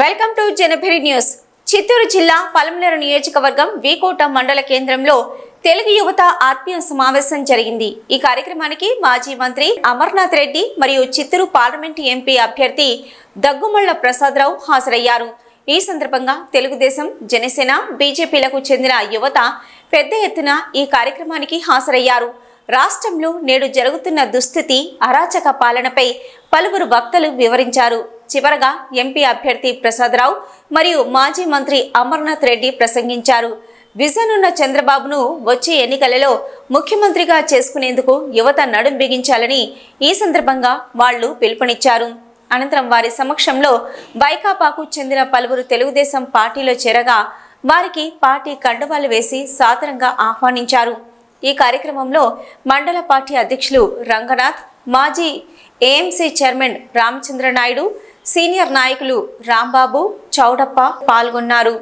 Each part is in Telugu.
Welcome to Janabhari news. Chittoor జిల్లా పలమనేరు నియోజకవర్గం వీకోట మండల కేంద్రంలో తెలుగు యువత ఆత్మీయ సమావేశం జరిగింది. ఈ కార్యక్రమానికి మాజీ మంత్రి అమర్నాథ్ రెడ్డి మరియు చిత్తూరు పార్లమెంటు ఎంపీ అభ్యర్థి దగ్గుమళ్ళ ప్రసాదరావు హాజరయ్యారు. ఈ సందర్భంగా తెలుగుదేశం జనసేన బీజేపీలకు చెందిన యువత పెద్ద ఎత్తున ఈ కార్యక్రమానికి హాజరయ్యారు. రాష్ట్రంలో నేడు జరుగుతున్న దుస్థితి అరాచక పాలనపై పలువురు వక్తలు వివరించారు. చివరగా ఎంపీ అభ్యర్థి ప్రసాదరావు మరియు మాజీ మంత్రి అమర్నాథ్ రెడ్డి ప్రసంగించారు. విజన్ ఉన్న చంద్రబాబును వచ్చే ఎన్నికలలో ముఖ్యమంత్రిగా చేసుకునేందుకు యువత నడుం బిగించాలని ఈ సందర్భంగా వాళ్ళు పిలుపునిచ్చారు. అనంతరం వారి సమక్షంలో వైకాపాకు చెందిన పలువురు తెలుగుదేశం పార్టీలో చేరగా వారికి పార్టీ కండువాలు వేసి సాదరంగా ఆహ్వానించారు. ఈ కార్యక్రమంలో మండల పార్టీ అధ్యక్షులు రంగనాథ్ మాజీ AMC chairman Ramachandra Naidu senior నాయకులు రాంబాబు చౌడప్ప పాల్గొన్నారు.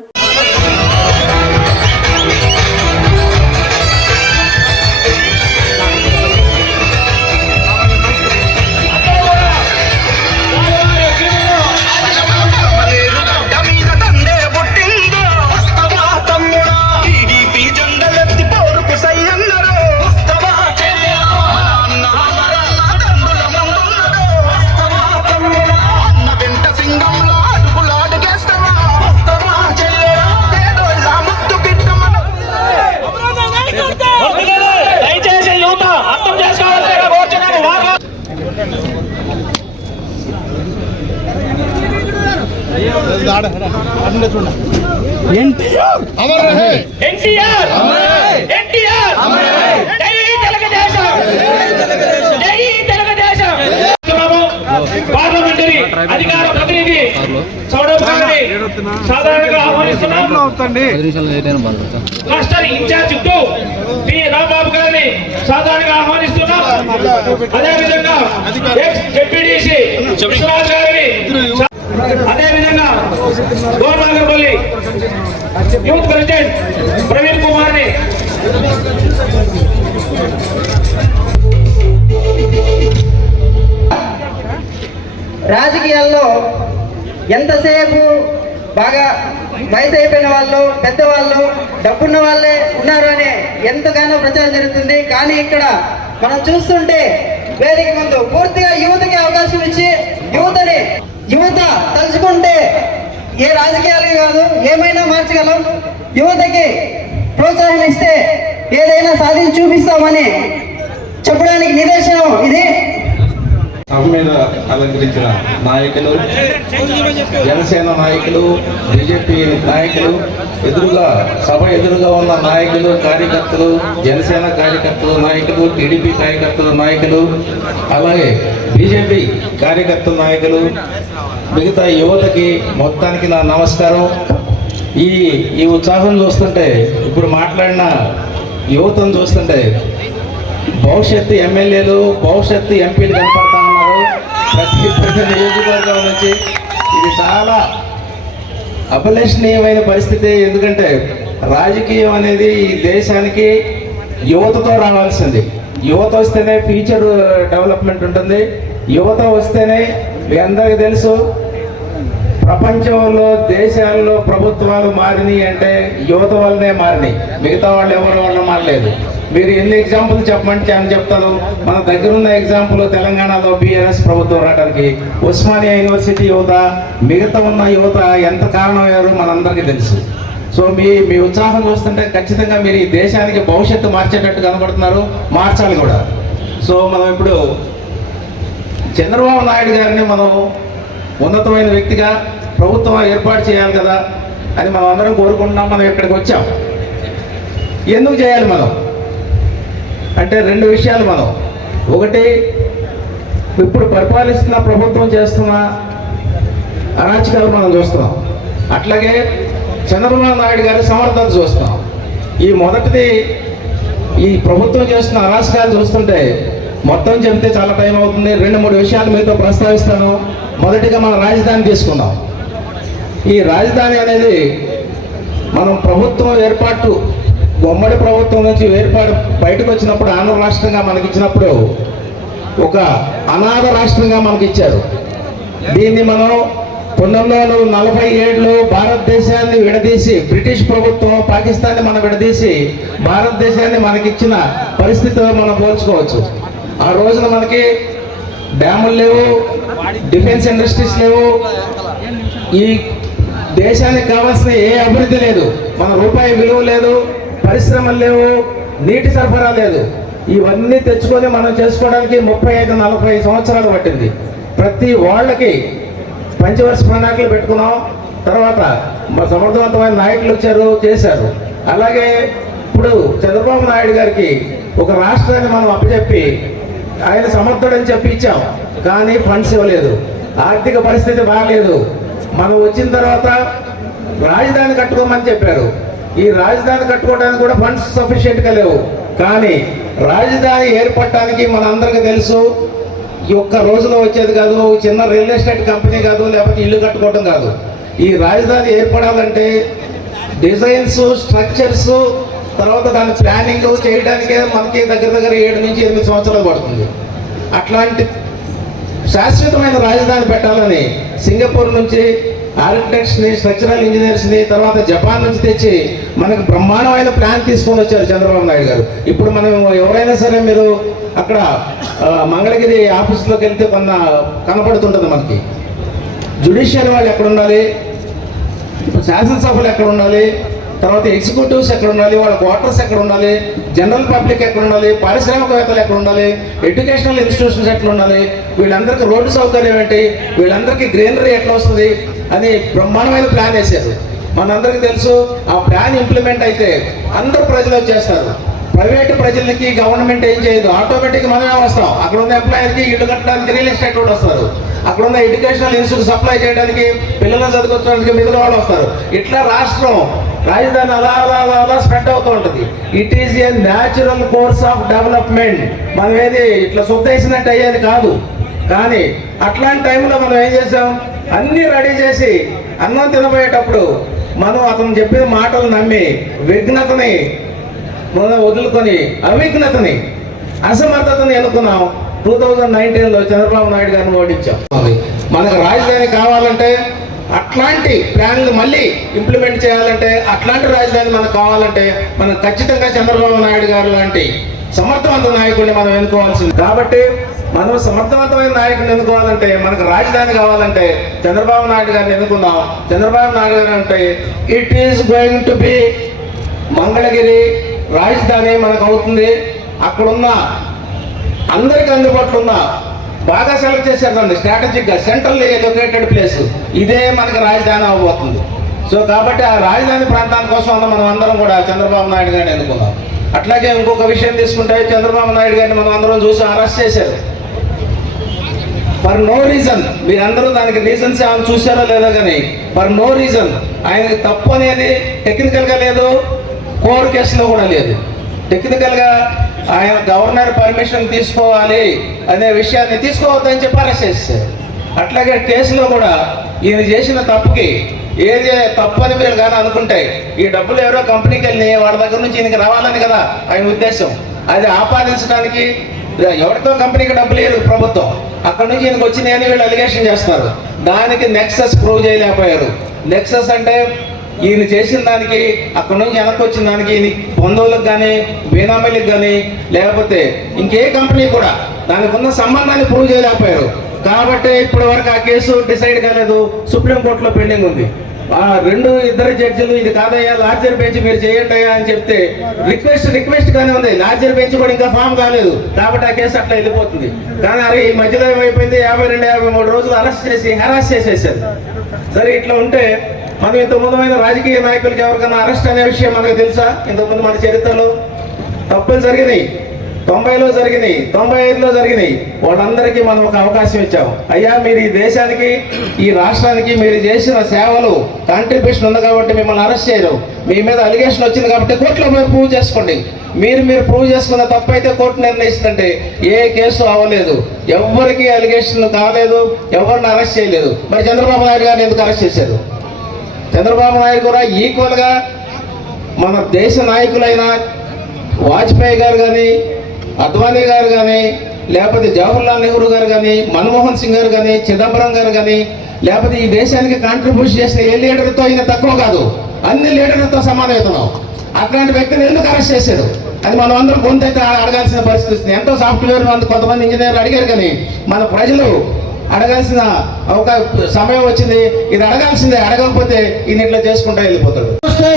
ఆహ్వానిస్తున్నాం cluster incharge to P Rambabu గారిని సాధారణంగా ఆహ్వానిస్తున్నాం. అదేవిధంగా ఎక్స్ జెడ్పీడీసీ విశ్వనాథ్ గారిని అదేవిధంగా గోర్నాగర్పల్లి యూత్ ప్రెసిడెంట్ ప్రవీణ్ కుమార్ని రాజకీయాల్లో ఎంతసేపు బాగా వయసు అయిపోయిన వాళ్ళు పెద్దవాళ్ళు డబ్బున్న వాళ్ళే ఉన్నారు అని ఎంతగానో ప్రచారం జరుగుతుంది. కానీ ఇక్కడ మనం చూస్తుంటే వేదిక ముందు పూర్తిగా యువతకి అవకాశం ఇచ్చి యువతని యువత తలుచుకుంటే ఏ రాజకీయాలకి కాదు ఏమైనా మార్చగలం. యువతకి ప్రోత్సాహం ఇస్తే ఏదైనా సాధించి చూపిస్తామని చెప్పడానికి నిదర్శనం ఇది. సభ మీద అలంకరించిన నాయకులు జనసేన నాయకులు బీజేపీ నాయకులు ఎదురుగా సభ ఎదురుగా ఉన్న నాయకులు కార్యకర్తలు జనసేన కార్యకర్తలు నాయకులు టీడీపీ కార్యకర్తల నాయకులు అలాగే బీజేపీ కార్యకర్తల నాయకులు మిగతా యువతకి మొత్తానికి నా నమస్కారం. ఈ ఈ ఉత్సాహం చూస్తుంటే ఇప్పుడు మాట్లాడిన యువతను చూస్తుంటే భవిష్యత్తు ఎమ్మెల్యేలు భవిష్యత్తు ఎంపీలు కనపడతా ప్రతి ప్రతి నియోజకవర్గం నుంచి ఇది చాలా అభిలషణీయమైన పరిస్థితి. ఎందుకంటే రాజకీయం అనేది ఈ దేశానికి యువతతో రావాల్సింది. యువత వస్తేనే ఫ్యూచర్ డెవలప్మెంట్ ఉంటుంది. యువత వస్తేనే మీ అందరికీ తెలుసు ప్రపంచంలో దేశాల్లో ప్రభుత్వాలు మారినాయి అంటే యువత వల్లనే మారినాయి. మిగతా వాళ్ళు ఎవరి వల్ల మారలేదు. మీరు ఎన్ని ఎగ్జాంపుల్ చెప్పమంటే అని చెప్తాను మన దగ్గర ఉన్న ఎగ్జాంపుల్ తెలంగాణలో బిఆర్ఎస్ ప్రభుత్వం రావడానికి ఉస్మానియా యూనివర్సిటీ యువత మిగతా ఉన్న యువత ఎంత కారణమయ్యారో మనందరికీ తెలుసు. సో మీ మీ ఉత్సాహం చూస్తుంటే ఖచ్చితంగా మీరు ఈ దేశానికి భవిష్యత్తు మార్చేటట్టు కనబడుతున్నారు. మార్చాలి కూడా. సో మనం ఇప్పుడు చంద్రబాబు నాయుడు గారిని మనం ఉన్నతమైన వ్యక్తిగా ప్రభుత్వం ఏర్పాటు చేయాలి కదా అని మనం అందరం కోరుకుంటున్నాం. మనం ఇక్కడికి వచ్చాం. ఎందుకు చేయాలి మనం? అంటే రెండు విషయాలు మనం. ఒకటి ఇప్పుడు పరిపాలిస్తున్న ప్రభుత్వం చేస్తున్న అరాచకాలు మనం చూస్తున్నాం. అట్లాగే చంద్రబాబు నాయుడు గారి సమర్థత చూస్తున్నాం. ఈ మొదటిది ఈ ప్రభుత్వం చేస్తున్న అరాచకాలు చూస్తుంటే మొత్తం చెప్తే చాలా టైం అవుతుంది. రెండు మూడు విషయాలు మీతో ప్రస్తావిస్తాను. మొదటిగా మన రాజధాని తీసుకుందాం. ఈ రాజధాని అనేది మనం ప్రభుత్వం ఏర్పాటు ఉమ్మడి ప్రభుత్వం నుంచి వేర్పాటు బయటకు వచ్చినప్పుడు ఆంధ్ర రాష్ట్రంగా మనకి ఇచ్చినప్పుడు ఒక అనాథ రాష్ట్రంగా మనకి ఇచ్చారు. దీన్ని మనం పంతొమ్మిది వందల నలభై ఏడులో భారతదేశాన్ని విడదీసి బ్రిటిష్ ప్రభుత్వం పాకిస్తాన్ని మనం విడదీసి భారతదేశాన్ని మనకిచ్చిన పరిస్థితితో మనం పోల్చుకోవచ్చు. ఆ రోజున మనకి డ్యాములు లేవు డిఫెన్స్ ఇండస్ట్రీస్ లేవు ఈ దేశానికి కావాల్సిన ఏ అభివృద్ధి లేదు. మన రూపాయి విలువ లేదు పరిశ్రమలు లేవు నీటి సరఫరా లేదు. ఇవన్నీ తెచ్చుకొని మనం చేసుకోవడానికి ముప్పై ఐదు నలభై సంవత్సరాలు పట్టింది. ప్రతి వాళ్ళకి పంచవర్ష ప్రణాళికలు పెట్టుకున్నాం. తర్వాత సమర్థవంతమైన నాయకులు వచ్చారు చేశారు. అలాగే ఇప్పుడు చంద్రబాబు నాయుడు గారికి ఒక రాష్ట్రాన్ని మనం అప్పచెప్పి ఆయన సమర్థుడని చెప్పి ఇచ్చాం. కానీ ఫండ్స్ ఇవ్వలేదు. ఆర్థిక పరిస్థితి బాగాలేదు. మనం వచ్చిన తర్వాత రాజధాని కట్టుకోమని చెప్పారు. ఈ రాజధాని కట్టుకోవడానికి కూడా ఫండ్స్ సఫిషియెంట్గా లేవు. కానీ రాజధాని ఏర్పడటానికి మనందరికీ తెలుసు ఈ ఒక్క రోజులో వచ్చేది కాదు చిన్న రియల్ ఎస్టేట్ కంపెనీ కాదు లేకపోతే ఇల్లు కట్టుకోవడం కాదు. ఈ రాజధాని ఏర్పడాలంటే డిజైన్స్ స్ట్రక్చర్స్ తర్వాత దాని ప్లానింగ్ చేయడానికే మనకి దగ్గర దగ్గర ఏడు నుంచి ఎనిమిది సంవత్సరాలు పడుతుంది. అట్లాంటి శాశ్వతమైన రాజధాని పెట్టాలని సింగపూర్ నుంచి ఆర్కిటెక్ట్స్ని స్ట్రక్చరల్ ఇంజనీర్స్ని తర్వాత జపాన్ నుంచి తెచ్చి మనకు బ్రహ్మాండమైన ప్లాన్ తీసుకొని వచ్చారు చంద్రబాబు నాయుడు గారు. ఇప్పుడు మనం ఎవరైనా సరే మీరు అక్కడ మంగళగిరి ఆఫీస్లోకి వెళ్తే కొన్న కనపడుతుంటుంది మనకి. జుడిషియరీ వాళ్ళు ఎక్కడ ఉండాలి? శాసనసభలు ఎక్కడ ఉండాలి? తర్వాత ఎగ్జిక్యూటివ్స్ ఎక్కడ ఉండాలి వాళ్ళ క్వార్టర్స్ ఎక్కడ ఉండాలి జనరల్ పబ్లిక్ ఎక్కడ ఉండాలి పారిశ్రామికవేత్తలు ఎక్కడ ఉండాలి ఎడ్యుకేషనల్ ఇన్స్టిట్యూషన్స్ ఎట్లా ఉండాలి వీళ్ళందరికీ రోడ్డు సౌకర్యం ఏంటి వీళ్ళందరికీ గ్రీనరీ ఎట్లా వస్తుంది అని బ్రహ్మాండమైన ప్లాన్ వేశారు. మనందరికీ తెలుసు ఆ ప్లాన్ ఇంప్లిమెంట్ అయితే అందరు ప్రజలు వచ్చేస్తారు. ప్రైవేట్ ప్రజలకి గవర్నమెంట్ ఏం చేయదు ఆటోమేటిక్ మనమే వస్తాం. అక్కడ ఉన్న ఎంప్లాయర్కి ఇల్లు కట్టడానికి రియల్ ఎస్టేట్ కూడా వస్తారు. అక్కడ ఉన్న ఎడ్యుకేషనల్ ఇన్స్టిట్యూట్ సప్లై చేయడానికి పిల్లలను చదువుకోవడానికి మిగతా వాళ్ళు వస్తారు. ఇట్లా రాష్ట్రం రాజధాని అలా అలా అలా అలా స్ప్రెడ్ అవుతూ ఉంటుంది. It is a natural course of development మనం ఏది ఇట్లా సుత్తేసినట్టు అయ్యేది కాదు. కానీ అట్లాంటి టైంలో మనం ఏం చేసాం అన్నీ రెడీ చేసి అన్నం తినబోయేటప్పుడు మనం అతను చెప్పిన మాటలు నమ్మి విఘ్నతని మనం వదులుకొని అవిఘ్నతని అసమర్థతని ఎన్నుకున్నాం. టూ థౌజండ్ నైన్టీన్లో చంద్రబాబు నాయుడు గారిని ఓడించాం. మనకు రాజధాని కావాలంటే అట్లాంటి ప్లాన్లు మళ్ళీ ఇంప్లిమెంట్ చేయాలంటే అట్లాంటి రాజధాని మనకు కావాలంటే మనం ఖచ్చితంగా చంద్రబాబు నాయుడు గారు లాంటి సమర్థవంత నాయకుడిని మనం ఎన్నుకోవాల్సింది. కాబట్టి మనం సమర్థవంతమైన నాయకుడిని ఎన్నుకోవాలంటే మనకు రాజధాని కావాలంటే చంద్రబాబు నాయుడు గారిని ఎన్నుకుందాం. చంద్రబాబు నాయుడు గారు అంటే it is going to be Mangalagiri రాజధాని మనకు అవుతుంది. అక్కడున్న అందరికి అందుబాటులో ఉన్న బాగా సెలెక్ట్ చేశారండి స్ట్రాటజిక్గా సెంట్రల్ లొకేటెడ్ ప్లేస్ ఇదే మనకి రాజధాని అవబోతుంది. సో కాబట్టి ఆ రాజధాని ప్రాంతాని కోసం మనం అందరం కూడా చంద్రబాబు నాయుడు గారిని ఎన్నుకున్నాం అట్లాగే ఇంకొక విషయం తీసుకుంటే చంద్రబాబు నాయుడు గారిని మనం అందరం చూసి అరెస్ట్ చేశారు. ఫర్ నో రీజన్ మీరందరూ దానికి రీజన్స్ ఏమైనా చూశారో లేదో కానీ ఫర్ నో రీజన్ ఆయనకి తప్పు అనేది టెక్నికల్గా లేదు కోర్ కేసులో కూడా లేదు. టెక్నికల్గా ఆయన గవర్నర్ పర్మిషన్ తీసుకోవాలి అనే విషయాన్ని తీసుకోవద్దని చెప్పి అరెస్ట్ చేశారు. అట్లాగే కేసులో కూడా ఈయన చేసిన తప్పుకి ఏది తప్పు అని మీరు కానీ అనుకుంటే ఈ డబ్బులు ఎవరో కంపెనీకి వెళ్ళి వాళ్ళ దగ్గర నుంచి ఈయనకి రావాలని కదా ఆయన ఉద్దేశం. అది ఆపాదించడానికి ఎవరితో కంపెనీకి డబ్బులు లేదు ప్రభుత్వం. అక్కడ నుంచి ఈయనకు వచ్చినాయని వీళ్ళు అలిగేషన్ చేస్తున్నారు దానికి నెక్సస్ ప్రూవ్ చేయలేకపోయారు. నెక్సస్ అంటే ఈయన చేసిన దానికి అక్కడ నుంచి వెనక్కి వచ్చిన దానికి ఈయన బంధువులకు కానీ బీనామీలకు కానీ లేకపోతే ఇంకే కంపెనీ కూడా దానికి ఉన్న సంబంధాన్ని ప్రూవ్ చేయలేకపోయారు. కాబట్టి ఇప్పటి వరకు ఆ కేసు డిసైడ్ కాలేదు. సుప్రీంకోర్టులో పెండింగ్ ఉంది. ఆ రెండు ఇద్దరు జడ్జిలు ఇది కాదయ్యా లార్జర్ బెంచ్ మీరు చేయండి అయ్యా అని చెప్తే రిక్వెస్ట్ రిక్వెస్ట్ గానే ఉంది. లార్జర్ బెంచ్ కూడా ఇంకా ఫామ్ కాలేదు. కాబట్టి ఆ కేసు అట్లా వెళ్ళిపోతుంది. కానీ అరే ఈ మధ్యలో ఏమైపోయింది? యాభై రెండు యాభై మూడు రోజులు అరెస్ట్ చేసి హెరాస్ చేసేసారు. సరే ఇట్లా ఉంటే మనం ఇంత ముందమైన రాజకీయ నాయకులకి ఎవరికైనా అరెస్ట్ అనే విషయం మనకు తెలుసా? ఇంతకుముందు మన చరిత్రలో తప్పులు జరిగినాయి. తొంభైలో జరిగినాయి. తొంభై ఐదులో జరిగినాయి. వాళ్ళందరికీ మనం ఒక అవకాశం ఇచ్చాం. అయ్యా మీరు ఈ దేశానికి ఈ రాష్ట్రానికి మీరు చేసిన సేవలు కాంట్రిబ్యూషన్ ఉంది కాబట్టి మిమ్మల్ని అరెస్ట్ చేయరు. మీ మీద అలిగేషన్ వచ్చింది కాబట్టి కోర్టులో మీరు ప్రూవ్ చేసుకోండి. మీరు మీరు ప్రూవ్ చేసుకున్న తప్పు అయితే కోర్టు నిర్ణయిస్తుంటే ఏ కేసు అవ్వలేదు. ఎవరికి అలిగేషన్ కాలేదు. ఎవరిని అరెస్ట్ చేయలేదు. మరి చంద్రబాబు నాయుడు గారిని ఎందుకు అరెస్ట్ చేశారు? చంద్రబాబు నాయుడు కూడా ఈక్వల్గా మన దేశ నాయకులైన వాజ్పేయి గారు కానీ అద్వానీ గారు కానీ లేకపోతే జవహర్లాల్ నెహ్రూ గారు కానీ మన్మోహన్ సింగ్ గారు కానీ చిదంబరం గారు కానీ లేకపోతే ఈ దేశానికి కాంట్రిబ్యూషన్ చేసిన ఏ లీడర్తో ఈయన తక్కువ కాదు. అన్ని లీడర్లతో సమానమవుతున్నాం అట్లాంటి వ్యక్తిని ఎందుకు అరెస్ట్ చేశారు? అది మనం అందరం గొంతైతే అడగాల్సిన పరిస్థితి వస్తుంది. ఎంతో సాఫ్ట్వేర్ మంది కొంతమంది ఇంజనీర్లు అడిగారు కానీ మన ప్రజలు అడగాల్సిన ఒక సమయం వచ్చింది. ఇది అడగాల్సిందే. అడగకపోతే ఈయన ఇట్లా చేసుకుంటా వెళ్ళిపోతాడు. చూస్తే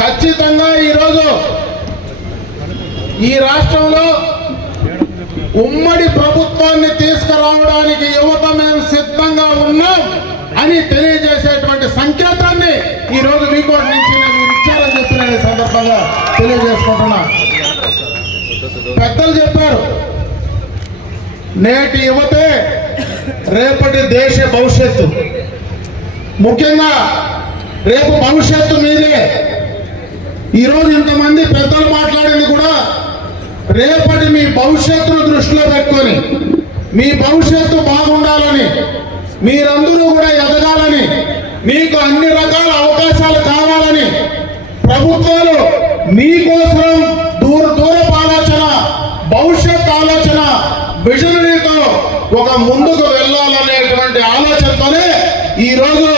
ఖచ్చితంగా ఈరోజు ఈ రాష్ట్రంలో ఉమ్మడి ప్రభుత్వాన్ని తీసుకురావడానికి యువత మేము సిద్ధంగా ఉన్నాం అని తెలియజేసేటువంటి సంకేతాన్ని ఈ రోజు వీకోట్ నుంచి నేను మీరు ఇచ్చారని చెప్పిన సందర్భంగా తెలియజేసుకుంటున్నా. పెద్దలు చెప్పారు. నేటి యువతే రేపటి దేశ భవిష్యత్తు. ముఖ్యంగా రేపు భవిష్యత్తు మీదే. ఈరోజు ఇంతమంది పెద్దలు మాట్లాడింది కూడా రేపటి మీ భవిష్యత్తును దృష్టిలో పెట్టుకొని మీ భవిష్యత్తు బాగుండాలని మీరందరూ కూడా ఎదగాలని మీకు అన్ని రకాల అవకాశాలు కావాలని ప్రభుత్వాలు మీకోసం దూర దూరపు ఆలోచన భవిష్యత్ ఆలోచన విజనరీతో ఒక ముందుకు వెళ్ళాలనేటువంటి ఆలోచనతోనే ఈరోజు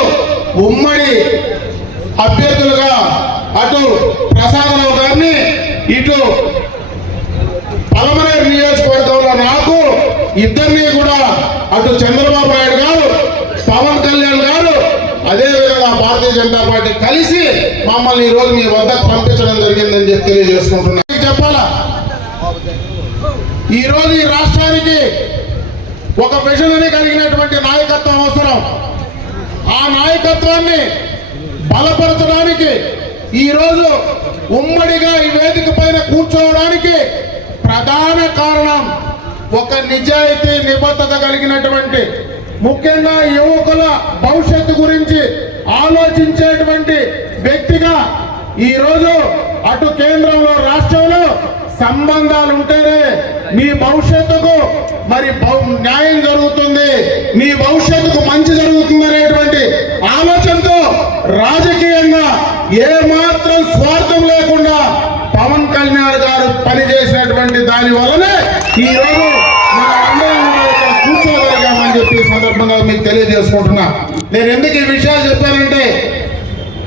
ఉమ్మడి అభ్యర్థులుగా అటు ప్రసాదరావు గారిని ఇటు పలమనేరు నియోజకవర్గంలో నాకు ఇద్దరిని కూడా అటు చంద్రబాబు నాయుడు గారు పవన్ కళ్యాణ్ గారు అదేవిధంగా భారతీయ జనతా పార్టీ కలిసి మమ్మల్ని ఈ రోజు మీ వద్దకు పంపించడం జరిగిందని చెప్పి తెలియజేసుకుంటున్నా ఈ రోజు ఈ రాష్ట్రానికి ఒక విజనరీ కలిగినటువంటి నాయకత్వం అవసరం. ఆ నాయకత్వాన్ని బలపరచడానికి ఈరోజు ఉమ్మడిగా ఈ వేదిక పైన కూర్చోవడానికి ప్రధాన కారణం ఒక నిజాయితీ నిబద్ధత కలిగినటువంటి ముఖ్యంగా యువకుల భవిష్యత్తు గురించి ఆలోచించేటువంటి వ్యక్తిగా ఈరోజు అటు కేంద్రంలో రాష్ట్రంలో సంబంధాలు ఉంటేనే మీ భవిష్యత్తుకు మరి న్యాయం జరుగుతుంది. మీ భవిష్యత్తుకు మంచి జరుగుతుంది అనేటువంటి ఆలోచనతో రాజకీయంగా ఏ మాత్రం స్వార్థం లేకుండా పవన్ కళ్యాణ్ గారు పనిచేసినటువంటి దాని వల్లనే ఈ రోజు కూర్చోగలిగామని చెప్పి సందర్భంగా మీకు తెలియజేసుకుంటున్నా. నేను ఎందుకు ఈ విషయాలు చెప్పానంటే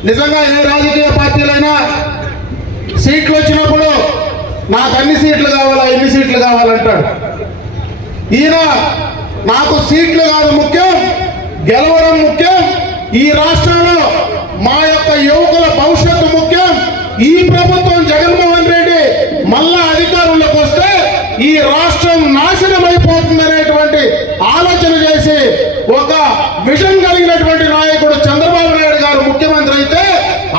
నిజంగా ఏ రాజకీయ పార్టీలైనా సీట్లు వచ్చినప్పుడు నాకు అన్ని సీట్లు కావాలా? ఎన్ని సీట్లు కావాలంటాడు. ఈయన నాకు సీట్లు కాదు ముఖ్యం గెలవడం ముఖ్యం ఈ రాష్ట్రంలో మా యొక్క యువకుల భవిష్యత్తు ముఖ్యం. ఈ ప్రభుత్వం జగన్మోహన్ రెడ్డి మళ్ళా అధికారంలోకి వస్తే ఈ రాష్ట్రం నాశనం అయిపోతుందనేటువంటి ఆలోచన చేసి ఒక విషం కలిగినటువంటి నాయకుడు చంద్రబాబు నాయుడు గారు ముఖ్యమంత్రి అయితే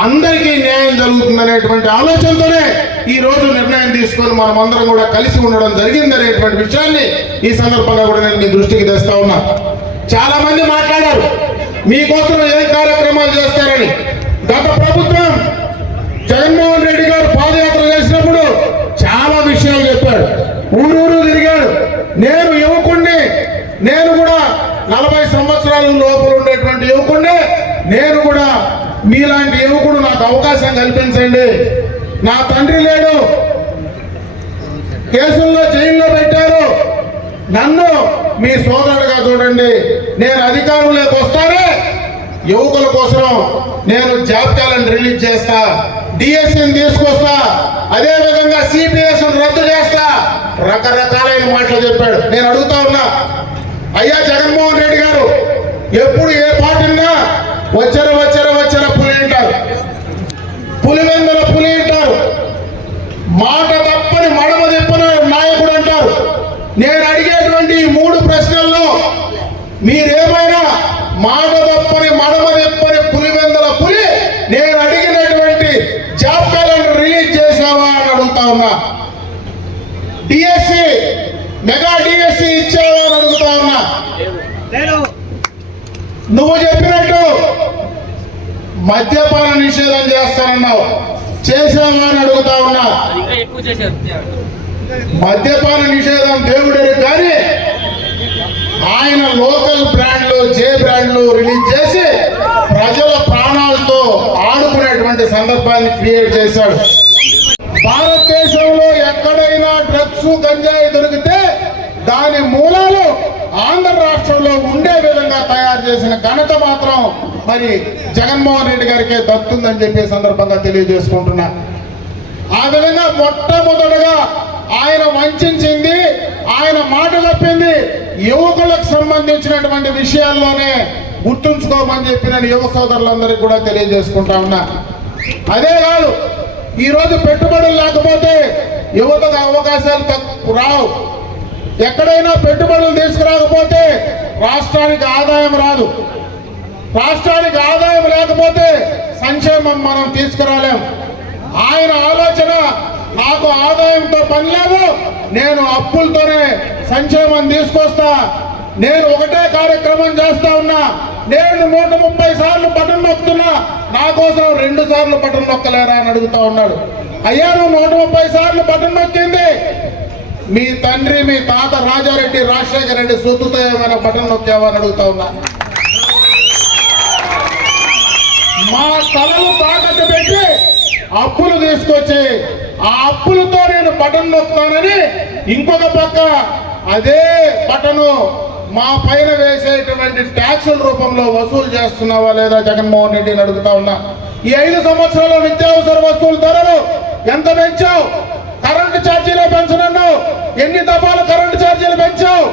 అందరికీ న్యాయం జరుగుతుందనేటువంటి ఆలోచనతోనే ఈ రోజు నిర్ణయం తీసుకొని మనం అందరం కూడా కలిసి ఉండడం జరిగిందనేటువంటి విషయాన్ని ఈ సందర్భంగా కూడా నేను మీ దృష్టికి తెస్తా ఉన్నా. చాలా మంది మాట్లాడారు మీకోసం ఏం కార్యక్రమాలు చేస్తారని. గత ప్రభుత్వం జగన్మోహన్ రెడ్డి గారు పాదయాత్ర చేసినప్పుడు చాలా విషయాలు చెప్పాడు ఊరూరు తిరిగాడు. నేను యువకుణ్ణి నేను కూడా నలభై సంవత్సరాల లోపల ఉండేటువంటి యువకుణ్ణి నేను కూడా మీలాంటి యువకుడు నాకు అవకాశం కల్పించండి. నా తండ్రి లేడు. కేసుల్లో జైల్లో పెట్టారు. నన్ను మీ సోదరుడుగా చూడండి. నేను అధికారంలోకి వస్తానే యువకుల కోసం నేను జాబ్ రిలీజ్ చేస్తా. డిఎస్సిని తీసుకొస్తా. అదే విధంగా సిపిఎస్ రద్దు చేస్తా. రకరకాలైన మాటలు చెప్పాడు. నేను అడుగుతా ఉన్నా. అయ్యా జగన్మోహన్ రెడ్డి గారు ఎప్పుడు ఏ పార్టీనా వచ్చర వచ్చర వచ్చర పులి అంటారు. పులివెందుల పులి అంటారు మాట తప్పని మడమ తిప్పని నాయకుడు అంటారు నేను అడిగేటువంటి ఈ మూడు ప్రశ్నల్లో మీరేమైనా మాట తప్పని మడమ తిప్పని పులివెందుల పులి నేను అడిగినటువంటి జాబ్ క్యాలెండర్ రిలీజ్ చేసావా అని అడుగుతా ఉన్నా. డిఎస్సి మెగా డిఎస్సి ఇచ్చావా అని అడుగుతా ఉన్నా. నువ్వు చెప్పినట్టు మద్యపాన నిషేధం చేస్తానన్నావు. చేసావా అని అడుగుతా ఉన్నా. మద్యపాన నిషేధం దేవుడే కానీ ఆయన లోకల్ బ్రాండ్లు జే బ్రాండ్లు రిలీజ్ చేసి ప్రజల ప్రాణాలతో ఆడుకునేటువంటి సందర్భాన్ని క్రియేట్ చేశాడు. భారతదేశంలో ఎక్కడైనా డ్రగ్స్ గంజాయి దొరికితే దాని మూలాలు ఆంధ్ర రాష్ట్రంలో ఉండే విధంగా తయారు చేసిన ఘనత మాత్రం మరి జగన్మోహన్ రెడ్డి గారికే దక్కుతుందని చెప్పే సందర్భంగా తెలియజేసుకుంటున్నా. ఆ విధంగా మొట్టమొదటగా ఆయన వంచింది ఆయన మాట తప్పింది యువకులకు సంబంధించినటువంటి విషయాల్లోనే గుర్తుంచుకోమని చెప్పి నేను యువ సోదరులందరికీ కూడా తెలియజేసుకుంటా ఉన్నా. అదే కాదు ఈరోజు పెట్టుబడులు లేకపోతే యువతకు అవకాశాలు తక్కు- రావు. ఎక్కడైనా పెట్టుబడులు తీసుకురాకపోతే రాష్ట్రానికి ఆదాయం రాదు. రాష్ట్రానికి ఆదాయం లేకపోతే సంక్షేమం మనం తీసుకురాలేం. ఆయన ఆలోచన నాకు ఆదాయంతో పని లేదు. నేను అప్పులతోనే సంక్షేమం తీసుకొస్తా. నేను ఒకటే కార్యక్రమం చేస్తా ఉన్నా. నేను నూట ముప్పై సార్లు బటన్ నొక్కుతున్నా. నా కోసం రెండు సార్లు బటన్ నొక్కలేరా అని అడుగుతా ఉన్నాడు. అయ్యా నువ్వు నూట ముప్పై సార్లు బటన్ నొక్కింది. మీ తండ్రి మీ తాత రాజారెడ్డి రాజశేఖర రెడ్డి సొత్తుతో ఏమైనా బటన్ నొక్కావా అని అడుగుతా ఉన్నా. మా తలలు తాకట్టు పెట్టి అప్పులు తీసుకొచ్చి ఆ అప్పులతో నేను బటన్ నొక్కుతానని ఇంకొక పక్క అదే బటను మా పైన వేసేటువంటి ట్యాక్సుల రూపంలో వసూలు చేస్తున్నావా లేదా జగన్మోహన్ రెడ్డిని అడుగుతా ఉన్నా? ఈ ఐదు సంవత్సరాల్లో నిత్యావసర వస్తువుల ధరలు ఎంత పెంచావు? కరెంటు ఛార్జీలు పెంచనన్నావు? ఎన్ని దఫాలు కరెంటు ఛార్జీలు పెంచావు?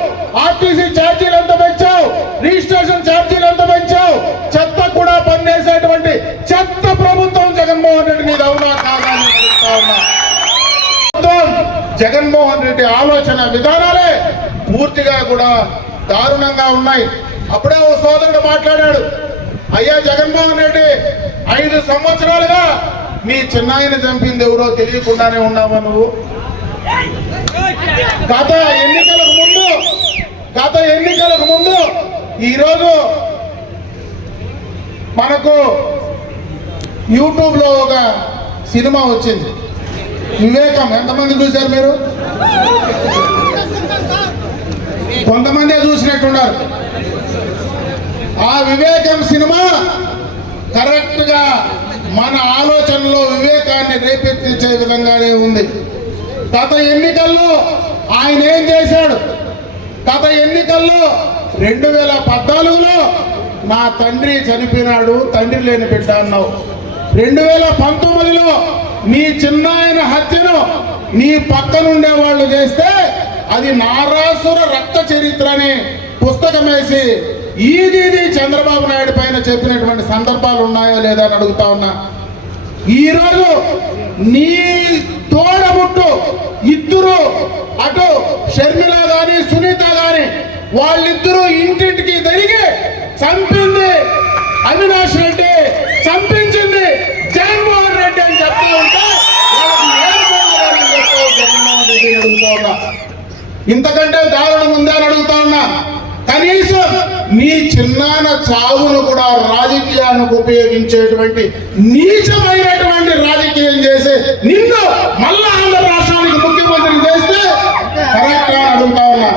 ఆర్టీసీ ఛార్జీలు ఎంత పెంచావు? రిజిస్ట్రేషన్ ఛార్జీలు ఎంత పెంచావు? చెత్త కూడా పన్నేసేటువంటి చెత్త ప్రభుత్వం జగన్మోహన్ రెడ్డి మీద అవునా కాదా విధానం జగన్మోహన్ రెడ్డి ఆలోచన విధానాలే పూర్తిగా కూడా దారుణంగా ఉన్నాయి. అప్పుడే ఓ సోదరుడు మాట్లాడాడు అయ్యా జగన్మోహన్ రెడ్డి ఐదు సంవత్సరాలుగా మీ చిన్నాయన చంపింది ఎవరో తెలియకుండానే ఉన్నావా నువ్వు? గత ఎన్నికలకు ముందు గత ఎన్నికలకు ముందు ఈరోజు మనకు యూట్యూబ్లో ఒక సినిమా వచ్చింది. వివేకం. ఎంతమంది చూశారు మీరు? కొంతమందే చూసినట్టున్నారు. ఆ వివేకం సినిమా కరెక్ట్గా మన ఆలోచనలో వివేకాన్ని రేపెత్తించే విధంగానే ఉంది. గత ఎన్నికల్లో ఆయన ఏం చేశాడు? గత ఎన్నికల్లో రెండు వేల పద్నాలుగులో నా తండ్రి చనిపోయినాడు తండ్రి లేని బిడ్డ అన్నావు. రెండు వేల పంతొమ్మిదిలో మీ చిన్నాయన హత్యను మీ పక్కనుండే వాళ్ళు చేస్తే అది నారాసుర రక్త చరిత్ర అని పుస్తకం వేసి ఈది చంద్రబాబు నాయుడు పైన చెప్పినటువంటి సందర్భాలు ఉన్నాయో లేదా అని అడుగుతా ఉన్నా. ఈరోజు నీ తోడబుట్టు ఇద్దరు అటు షర్మిల గాని సునీత గాని వాళ్ళిద్దరూ ఇంటింటికి తిరిగి చంపింది అవినాష్ రెడ్డి చంపించింది జగన్మోహన్ రెడ్డి అని చెప్తా ఉంటే ఇంతకంటే దారుణం ఉందా అని అడుగుతా ఉన్నా. కనీసం నీ చిన్నాన చావును కూడా రాజకీయానికి ఉపయోగించేటువంటి నీచమైనటువంటి రాజకీయం చేసి నిన్ను మళ్ళా ఆంధ్ర రాష్ట్రానికి ముఖ్యమంత్రి చేస్తే కరెక్ట్ అని అడుగుతా ఉన్నా.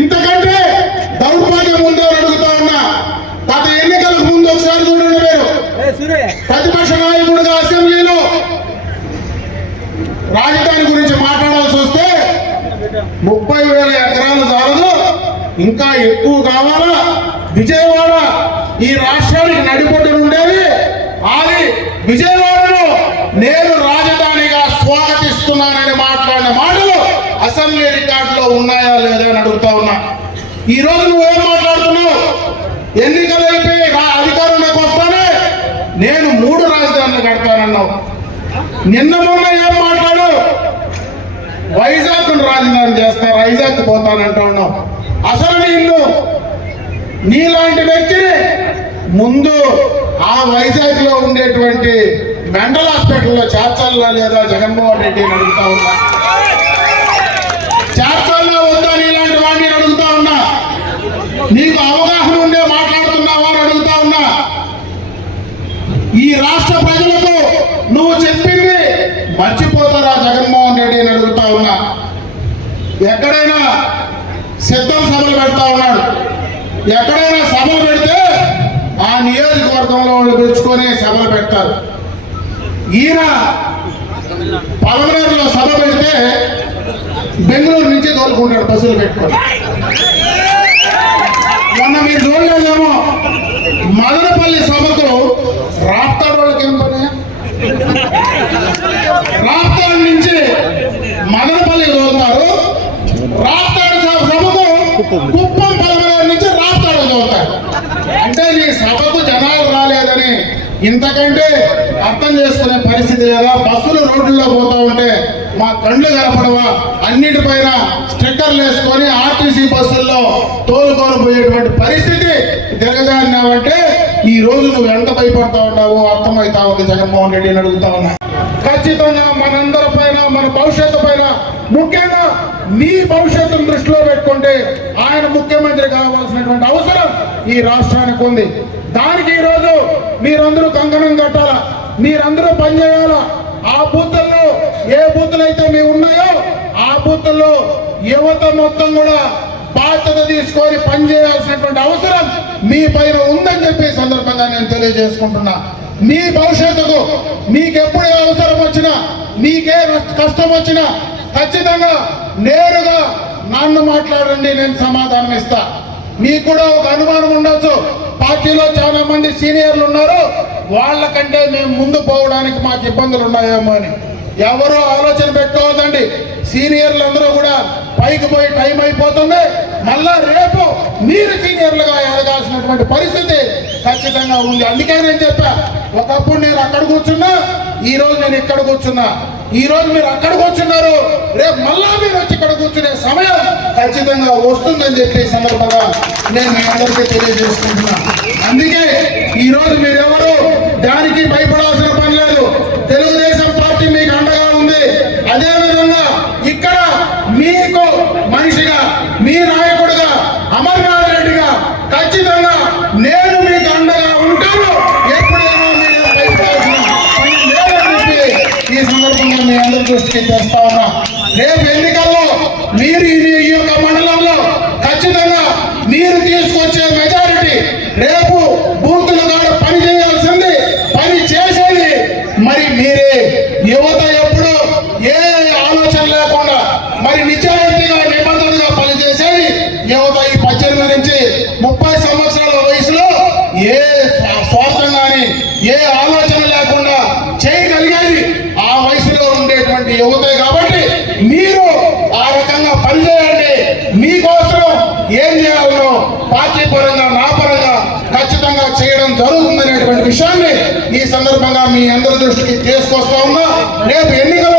ఇంతకంటే దౌర్భాగ్యం ఉందో అని అడుగుతా ఉన్నా. గత ఎన్నికలకు ముందు ఒకసారి చూడండి మీరు. ప్రతిపక్ష నాయకుడిగా అసెంబ్లీలో రాజధాని గురించి మాట్లాడాల్సి వస్తే ముప్పై వేల ఎకరాలు చాలదు ఇంకా ఎక్కువ కావాలా? విజయవాడ ఈ రాష్ట్రానికి నడిపొట్టున ఉండేది అది విజయవాడలో నేను రాజధానిగా స్వాగతిస్తున్నానని మాట్లాడిన మాటలు అసెంబ్లీ రికార్డులో ఉన్నాయా లేదా అని అడుగుతా ఉన్నా. ఈ రోజు నువ్వేం మాట్లాడుతున్నావు ఎన్నికలు అయిపోయి రా అధికారంలోకి వస్తానే నేను మూడు రాజధానులు కడతానన్నావు నిన్న మొన్న ఏం మాట్లాడు? వైజాగ్ రాజధాని చేస్తా వైజాగ్ పోతానంటా ఉన్నాం అసలు నిన్ను నీలాంటి వ్యక్తిని ముందు ఆ వైజాగ్లో ఉండేటువంటి మెంటల్ హాస్పిటల్లో చేర్చాలా లేదా జగన్మోహన్ రెడ్డి అని అడుగుతా ఉన్నా చేర్చాలా వద్దా నీలాంటి వాడిని అని అడుగుతా ఉన్నా నీకు అవగాహన ఉండే మాట్లాడుతున్నావా అని అడుగుతా ఉన్నా ఈ రాష్ట్ర ప్రజలకు నువ్వు చెప్పింది మర్చిపోతారా జగన్మోహన్ రెడ్డి అని అడుగుతా ఉన్నా ఎక్కడైనా సిద్ధం సభలు పెడతా ఉన్నాడు. ఎక్కడైనా సభలు పెడితే ఆ నియోజకవర్గంలో వాళ్ళు పిలుచుకొని సభలు పెడతారు. ఈయన పలమనేరులో సభ పెడితే బెంగళూరు నుంచి తోలుకుంటాడు బస్సులు పెట్టుకొని. మొన్న మీరు చూడలేదేమో మదనపల్లి సభకు రాప్తాడు వాళ్ళకి ఏం పని రాప్తాడు నుంచి మదనపల్లి తోలుతారు రాప్తాడు సభ- కుప్పం నుంచి తోలుతారు అంటే నీ సభకు జనాలు రాలేదని ఇంతకంటే అర్థం చేసుకునే పరిస్థితి లేదా? బస్సులు రోడ్లలో పోతా ఉంటే మా కళ్ళు కనపడవా? అన్నిటిపైన స్టిక్కర్లు వేసుకొని ఆర్టీసీ బస్సుల్లో తోలుకొని పోయేటువంటి పరిస్థితి దిగజారినావంటే ఈ రోజు నువ్వు ఎంత భయపడతా ఉన్నావో అర్థమవుతా ఉంది జగన్మోహన్ రెడ్డిని అడుగుతా ఉన్నా. ఖచ్చితంగా మనందరి పైన మన భవిష్యత్తు పైన ముఖ్యంగా నీ భవిష్యత్తును దృష్టిలో పెట్టుకుంటే ఆయన ముఖ్యమంత్రి కావాల్సినటువంటి అవసరం ఈ రాష్ట్రానికి ఉంది. దానికి ఈరోజు మీరందరూ కంకణం కట్టాలా? మీరందరూ పనిచేయాలా ఆ బూతుల్లో ఏ బూతులు అయితే మీ ఉన్నాయో ఆ బూతుల్లో యువత మొత్తం కూడా బాధ్యత తీసుకొని పనిచేయాల్సినటువంటి అవసరం మీ పైన ఉందని చెప్పి సందర్భంగా నేను తెలియజేసుకుంటున్నా. మీ భవిష్యత్తుకు మీకెప్పుడే అవసరం వచ్చినా మీకే కష్టం వచ్చినా ఖచ్చితంగా నేరుగా నన్ను మాట్లాడండి నేను సమాధానం ఇస్తా. మీకు కూడా ఒక అనుమానం ఉండొచ్చు. పార్టీలో చాలా మంది సీనియర్లు ఉన్నారు. వాళ్ళకంటే మేము ముందు పోవడానికి మాకు ఇబ్బందులు ఉన్నాయేమో అని. ఎవరో ఆలోచన పెట్టుకోవద్దండి. సీనియర్లు అందరూ కూడా పైకి పోయి టైం అయిపోతుంది. మళ్ళా రేపు మీరు సీనియర్లుగా ఎదగాల్సినటువంటి పరిస్థితి ఖచ్చితంగా ఉంది. అందుకే నేను చెప్పా ఒకప్పుడు నేను అక్కడ కూర్చున్నా ఈ రోజు నేను ఇక్కడ కూర్చున్నా? ఈ రోజు మీరు అక్కడ కూర్చున్నారు. రేపు మళ్ళా మీరు వచ్చి ఇక్కడ కూర్చునే సమయం ఖచ్చితంగా వస్తుందని చెప్పి సందర్భంగా నేను మీ అందరికీ తెలియజేసుకుంటున్నా. అందుకే ఈ రోజు మీరెవరు దానికి భయపడాల్సిన తెస్తా ఉన్నా రేపు ఎన్నికల్లో మీరు ఈ ఈ యొక్క మండలంలో ఖచ్చితంగా మీరు తీసుకొచ్చే మెజారిటీ రేపు బూతుల కాడ పని చేయాల్సింది పని చేసేది మరి మీరే యువత ఎప్పుడు ఏ ఆలోచన లేకుండా మరి నిజాయితీగా నిబంధనగా పనిచేసేది యువత ఈ పద్దెనిమిది నుంచి ముప్పై సంవత్సరాల వయసులో ఏ స్వా- స్వార్థం కానీ ఏ ఆలోచన లేకుండా చేయగలిగేది ఆ వయసులో ఉండేటువంటి యువతే కాబట్టి మీరు ఆ రకంగా పనిచేయండి. మీకోసం ఏం చేయాలనో పార్టీ పరంగా నా పరంగా ఖచ్చితంగా చేయడం జరుగుతుందనేటువంటి విషయాన్ని ఈ సందర్భంగా మీ అందరి దృష్టికి తీసుకొస్తా ఉన్నా. రేపు ఎన్నికలు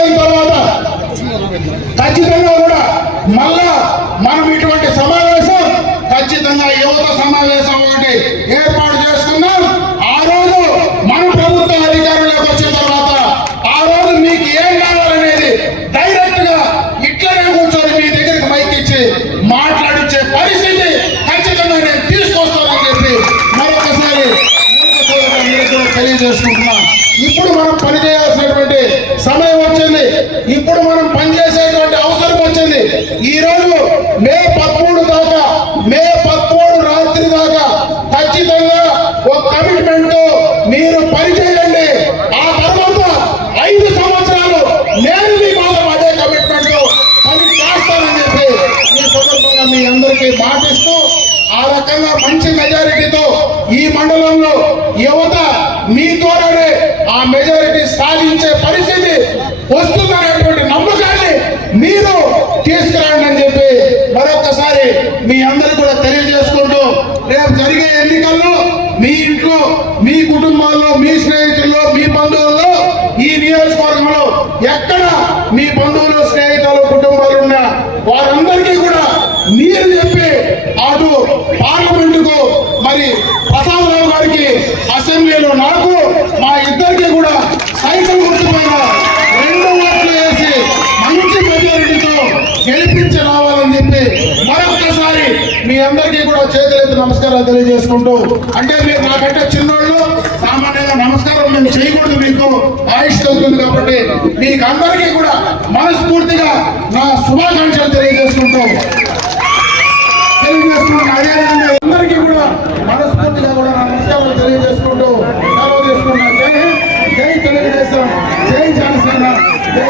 నమస్కారాలు తెలియజేసుకుంటూ అంటే మీరు నాకంటే చిన్నోళ్ళు సామాన్యంగా నమస్కారం మేము చేయకూడదు మీకు ఆయుష్ అవుతుంది కాబట్టి మీకు అందరికీ కూడా మనస్ఫూర్తిగా నా శుభాకాంక్షలు తెలియజేసుకుంటూ తెలియజేసుకుంటూ అదేవిధంగా అందరికీ కూడా మనస్ఫూర్తిగా కూడా నా నమస్కారాలు తెలియజేసుకుంటూ సెలవు తీసుకున్నా. జై హింద్ జై తెలుగుదేశం జై జనసేన జై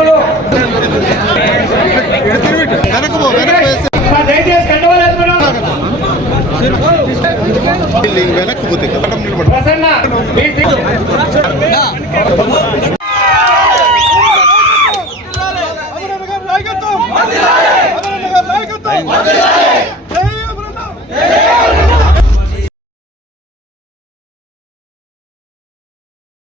వెనక్కి పోతే మీ